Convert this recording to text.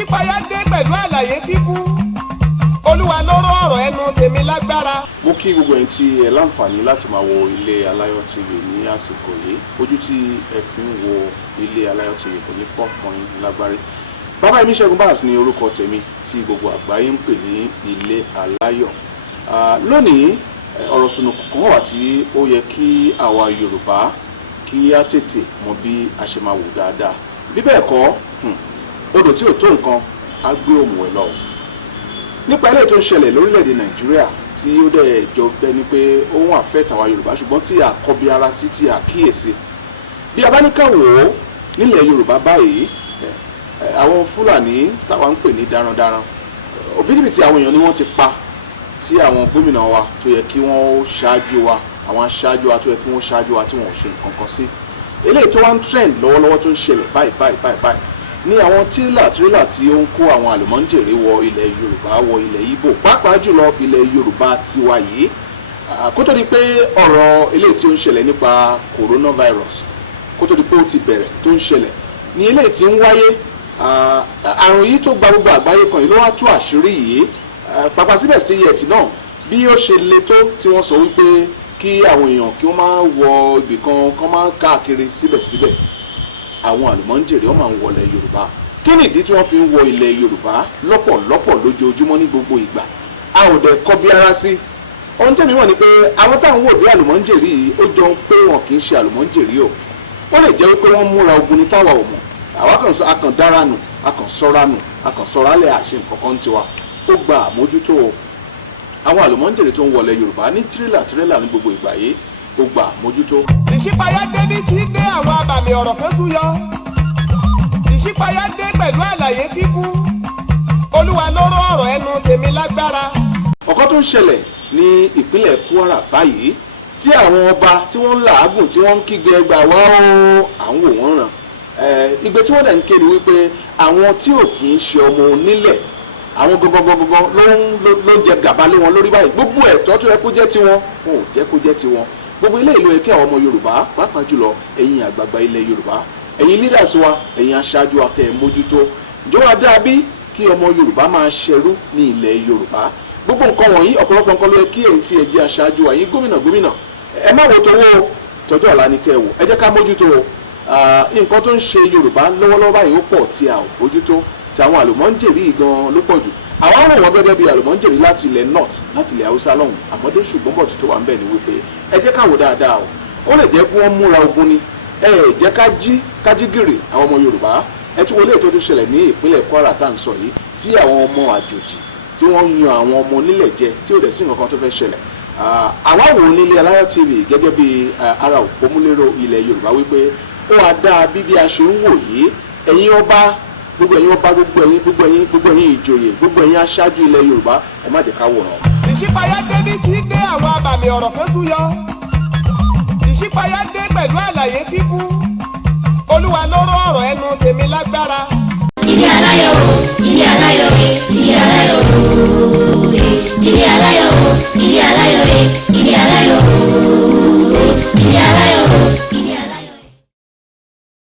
ìṣípayá dé pẹ̀lú àlàyé kíkún. Olúwa ló rán ọ̀rọ̀ ẹnu tèmi lágbára. Mo kí gbogbo ẹ̀yin tí ẹ láǹfààní láti máa wo Ilé Aláyọ̀ TV ní àsìkò yìí. Ojú tí ẹ fi ń wo Ilé Aláyọ̀ TV kò ní fọ́pọ̀n lágbárí. Bàbá mi Ṣẹ́gun Báàs ní orúkọ tèmi tí gbogbo àgbáyé ń pè ní Ilé Aláyọ̀. Lónìí ọ̀rọ̀ sùnùkùn kan wà tí ó yẹ kí àwa Yorùbá kí á tètè mọ bí a ṣe máa wò dáadáa. Bí bẹ́ẹ̀ kọ́ odò tí ò tó nǹkan á gbé òmùwẹ̀ lọ. Nípa ilé tó ń ṣẹlẹ̀ lórílẹ̀‐èdè Nàìjíríà tí ó dẹ̀ jọ bẹ́ni pé ó ń affect àwa Yorùbá ṣùgbọ́n tí a kọbi ara sí tí a kíyèsí. Bí a bá ní ká wò ó nílẹ̀ Yorùbá báyìí àwọn Fúlàní táwa ń pè ní darandaran òbítíbitì àwọn èèyàn ni wọ́n ti pa tí àwọn gómìnà wa tó yẹ kí wọ́n ṣáájú wa àwọn aṣáájú wa tó yẹ kí wọ́n ṣáájú wa tí wọ́n ò ṣe nǹkan kan sí. Eléyìí tó wá ń trend lọ́wọ́lọ́wọ́ tó ń ṣẹlẹ̀ báyìí ní àwọn tírélà tí ó ń kó àwọn àlùmọ́ńjèrè wọ ilẹ̀ Yorùbá wọ ilẹ̀ Ìgbò pàápàá jùlọ ilẹ̀ Yorùbá tiwa yìí kó tó di pé ọ̀rọ̀ eléyìí tí ó ń ṣẹlẹ̀ nípa coronavirus kó tó di pé ó ti bẹ̀rẹ̀ tó ń ṣẹlẹ̀ ní eléyìí tí ń wáyé àrùn yìí tó gba gbogbo àgbáyé kan yìí ló wá tú àṣírí yìí pàpà síbẹ̀ sí yẹtì náà bí ó ṣe le tó tí wọ́n sọ wípé kí àwọn èèyàn kí wọ́n máa wọ ibì kan kán máa káàkiri síbẹ̀síbẹ̀ àwọn àlùmọ́ńjèrè wọ́n máa ń wọlé Yorùbá. Kí ni ìdí tí wọ́n fi ń wọ ilẹ̀ Yorùbá lọ́pọ̀lọpọ̀ lójoojúmọ́ ní gbogbo ìgbà a ò dẹ̀ kọbi ara sí. Ohun tẹ́mi wọ̀n ni pé àwọn táwọn wò bí àlùmọ́ńjèrè yìí ó jọ pé wọn kì í ṣe àlùmọ́ńjèrè o ó lè jẹ́ wípé wọ́n múra ogun ní táwa ò mọ̀ àwa akàn dára nù akàn sọ́ra lẹ̀ àṣẹ nǹkan kan tiwa ó gba àmójútó àwọn àlùmọ́ńjèrè tó ń wọlé Yorùbá ní tírélà ní gbogbo ìgbà yìí ó gba àmójútó. Ìṣípayá dé ní tí dé àwọn abàmì ọ̀rọ̀ kan súyọ. Ìṣípayá dé pẹ̀lú àlàyé kíkún. Olúwa ló rán ọ̀rọ̀ ẹnu tèmi lágbára. Ọ̀kan tó ń ṣẹlẹ̀ ní ìpínlẹ̀ Kwara báyìí tí àwọn ọba tí wọ́n ń làágùn tí wọ́n ń kígbe ẹgbà wá ó àwọn wò wọ́n ràn igbe tí wọ́n dẹ̀ ń kéde wípé àwọn tí ò kì í ṣe ọmọ onílẹ̀ àwọn gbọgbọgbọgbọ ló jẹ gàba lé wọn lórí báyìí gbogbo ẹ̀tọ́ tó yẹ kó jẹ́ tiwọn wọn ò jẹ́ kó jẹ́ tiwọn gbogbo ilé ìlú ẹ̀kẹ́ àwọn ọmọ Yorùbá pàápàá jùlọ ẹ̀yin àgbààgbà ilẹ̀ Yorùbá ẹ̀yin leaders wa ẹ̀yin aṣáájú akẹ́ mójútó jọ̀wọ́ dàbí kí ọmọ Yorùbá máa ṣẹrú ní ilẹ̀ Yorùbá gbogbo nǹkan wọ̀nyí ọ̀pọ̀lọpọ̀ nǹkan ló yẹ kí ẹ̀yin tí ẹ jẹ́ aṣáájú wa ẹ̀yin gómìnà ẹ má wo tówó tọjọ́ ọ̀la ní kẹ́ wò ẹ jẹ́ ká mójútó nǹkan tó ń ṣe Yorùbá lọ́wọ́lọ́wọ́ báyìí ó pọ̀ tí a ò mójútó tí àwọn àlùmọ́ńjèrè gan ló pọ̀ jù àwọn rò wọ́n gẹ́gẹ́ bí àlùmọ́ńjèrè láti ilẹ̀ north láti ilẹ̀ Haúsá lọ́hùn àmọ́dé ṣùgbọ́n bọ̀ tó wà ń bẹ̀ ni wípé ẹ jẹ́ ká wò dáadáa o ó lè jẹ́ kí wọ́n múra ogun ni ẹ jẹ́ ká jí gìrì àwọn ọmọ Yorùbá ẹ tún wọlé ètò tó ṣẹlẹ̀ ní ìpínlẹ̀ Kwara tá à ń sọ yìí tí àwọn ọmọ àjòjì tí wọ́n yan àwọn ọmọ onílẹ̀ jẹ tí ò dẹ̀ sí nǹkan tó fẹ́ ṣẹlẹ̀ àwa wò ní Ilé Aláyọ̀ TV gẹ́gẹ́ bí ara òpómúlérò ilẹ̀ Yorùbá wípé ó wá dáa bí a ṣe ń wò yìí ẹ̀yin ọba gbogbo ẹ̀yin ìjòyè gbogbo ẹ̀yin aṣáájú ilẹ̀ Yorùbá ẹ má jẹ́ ká wòran. Ìṣípayá dé ní tí dé àwọn abàmì ọ̀rọ̀ kan súyọ. Ìṣípayá dé pẹ̀lú àlàyé kíkún. Olúwa ló rán ọ̀rọ̀ ẹnu tèmi lágbára.